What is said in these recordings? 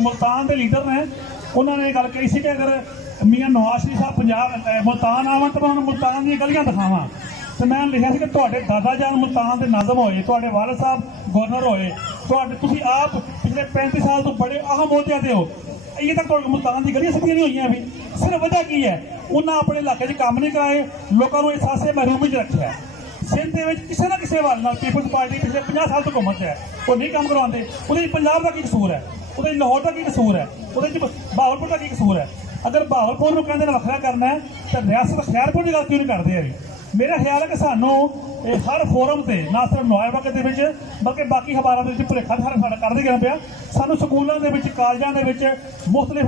मुल्तान के लीडर ने उन्होंने गल कही सी कि अगर मियाँ नवाज शरीफ साहब पंजाब मुल्तान आवन तो मैं मुल्तान दी गलियां दिखावां। तो मैं लिखा कि तुहाडे दादा जान मुल्तान के नाजम होए, तुहाडे वालिद साहब गवर्नर होए, तुसीं आप पिछले 35 साल तो बड़े अहम अहुदे ते हो, अजे तक तुहाडे मुल्तान दी गलियां सफियां नहीं हुई अभी। सिर्फ वजह की है, उन्हें अपने इलाके च काम नहीं कराए, लोगों को एहसासे महरूमी च रखा। सिंध के किसी ना किसी हवाले नाल पीपल्स पार्टी पिछले 50 साल तो हुकूमत है, वो नहीं काम करवाते। वो पंजाब का की कसूर है, वो लाहौर का की कसूर है, वो बहावलपुर का की कसूर है। अगर बहावलपुर को कहते वखरा करना है तो रियासत खैरपुर की गल क्यों नहीं करते अभी। मेरा ख्याल है कि सानू हर फोरम से ना सिर्फ नोएबा के बल्कि बाकी अखबारों के भुलेखा करते गया पाया। सानू स्कूलों के कॉलेजों के मुख्तलिफ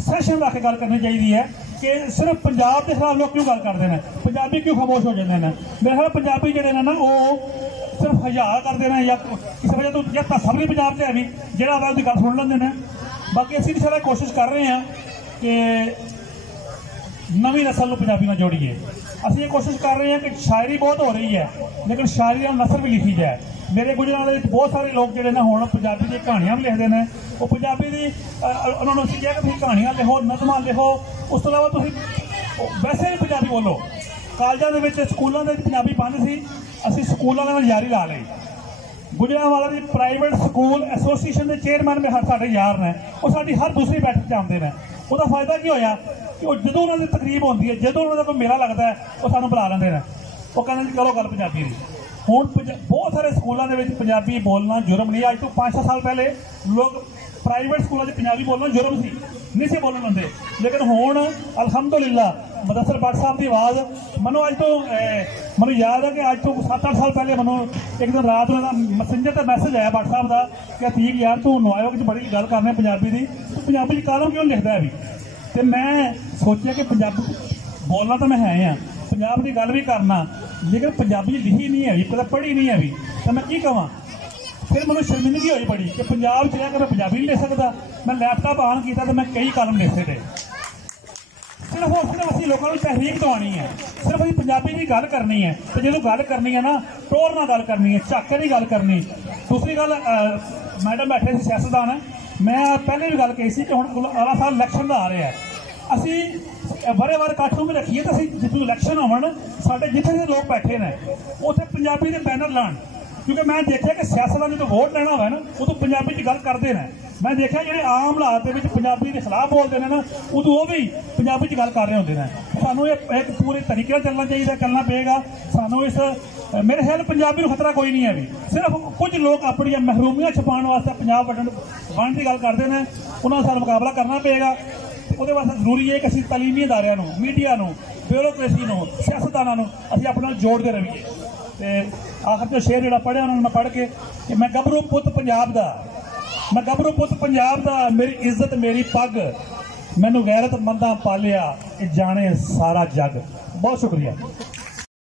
सैशन रख के गल करनी चाहिए है कि सिर्फ पंजाब के खिलाफ लोग क्यों गल करते हैं, पंजाबी क्यों खामोश हो जाते हैं। मेरे ख्याल पंजाबी जोड़े ना वो सिर्फ हज़ार करते हैं या किसी वजह तो या सब भी पंजाब से है भी जो उसकी गल सुन लेंगे हैं। बाकी असी भी सारा कोशिश कर रहे हैं कि नवी नस्ल को पंजाबी में जोड़िए। असं ये कोशिश कर रहे हैं कि शायरी बहुत हो रही है लेकिन शायरी नसर भी लिखी जाए। मेरे गुजरात में बहुत सारे लोग जोड़े हूँ पंजाबी दी कहानियां भी लिखते हैं, वो पंजाबी की उन्होंने असीं कहा कि कहानियां लिखो, नज़मां लिखो, उस तो इलावा वैसे भी पंजाबी बोलो। कॉलेजों के स्कूलों के पंजाबी बंद सी, असीं स्कूलों में जारी ला ली। गुजरांवाला दी प्राइवेट स्कूल एसोसीएशन के चेयरमैन में साढ़े यार ने, वो साडी हर दूसरी बैठक आते हैं। उसका फायदा की होया कि जो उन्होंने तकरीब होती है, जो उन्होंने कोई मेला लगता है, वो सानू बुला लेंगे हैं। वो कहते करो गल पंजाबी की। हुण बहुत सारे स्कूलों के पंजाबी बोलना जुर्म नहीं। अज तो 5-6 साल पहले लोग प्राइवेट स्कूलों में पंजाबी बोलना जुर्म सी, नहीं से बोलन देंगे। लेकिन हुण अलहमदुलिल्लाह मुदस्सिर भट्ट साहब की आवाज़ मनो अज तो मैं याद है कि अज तो 7-8 साल पहले मैं एक दिन रात में मैसेंजर का मैसेज आया भट्ट साहब का कि ठीक यार तू नोएबा बड़ी गल करने पंजाबी की, तू पंजाबी कालम क्यों लिखता है अभी। तो मैं सोचा कि पंजाबी बोलना तो मैं है हाँ, पंजाब की गल भी करना, लेकिन पंजाबी लिखी नहीं है, कदा पढ़ी नहीं है अभी, तो मैं की कहां। फिर मैं शर्मिंदगी हुई बड़ी कि पंजाब च रहकर मैं पंजाबी नहीं लिख सकता। मैं लैपटॉप ऑन किया तो मैं कई कॉलम लिखे थे। सिर्फ और सिर्फ असीं लोगों को तहरीक दवानी है, सिर्फ असीं पंजाबी की गल करनी है। तो जो गल करनी है ना, टोर नाल गल करनी है, झक के नहीं गल करनी। दूसरी गल, मैडम बैठे थे सियासतदान है, मैं पहले भी गल कही सी कि हुण अगला साल इलैक्शन का आ रहा है, असीं बारे बार इकट्ठ भी रखिए तो असीं जो इलैक्शन होवन साडे जिथे लोग बैठे ने उत्थे पंजाबी के बैनर लाण। क्योंकि मैं देखा कि सियासतदान जो वोट लेना होगा ना उदों पंजाबी च गल करते हैं। मैं देखा जो आम हालात के पंजाबी के खिलाफ बोलते हैं ना उदों वो भी पंजाबी च गल कर रहे होंगे हैं। सानू एक पूरे तरीके चलना चाहिए, चलना पेगा सानू। इस मेरे ख्याल पंजाबी को खतरा कोई नहीं है अभी, सिर्फ कुछ लोग अपन महरूमियां छुपाने वास्ते पंजाब वंड की गल करते हैं, उन्होंने सानू मुकाबला करना पेगा। वो वास्ते जरूरी है कि असीं तलीमी अदारियां नूं, मीडिया नूं, ब्यूरोक्रेसी नूं, सियासतदानां नूं असीं अपना जोड़ते रहिए। तो आखिर जो शेर जो पढ़िया उन्होंने मैं पढ़ के कि मैं गभरू पुत पंजाब दा, मैं गभरू पुत पंजाब दा, मेरी इज्जत मेरी पग, मैनू गैरत मंदा पालिया, जाने सारा जग। बहुत शुक्रिया।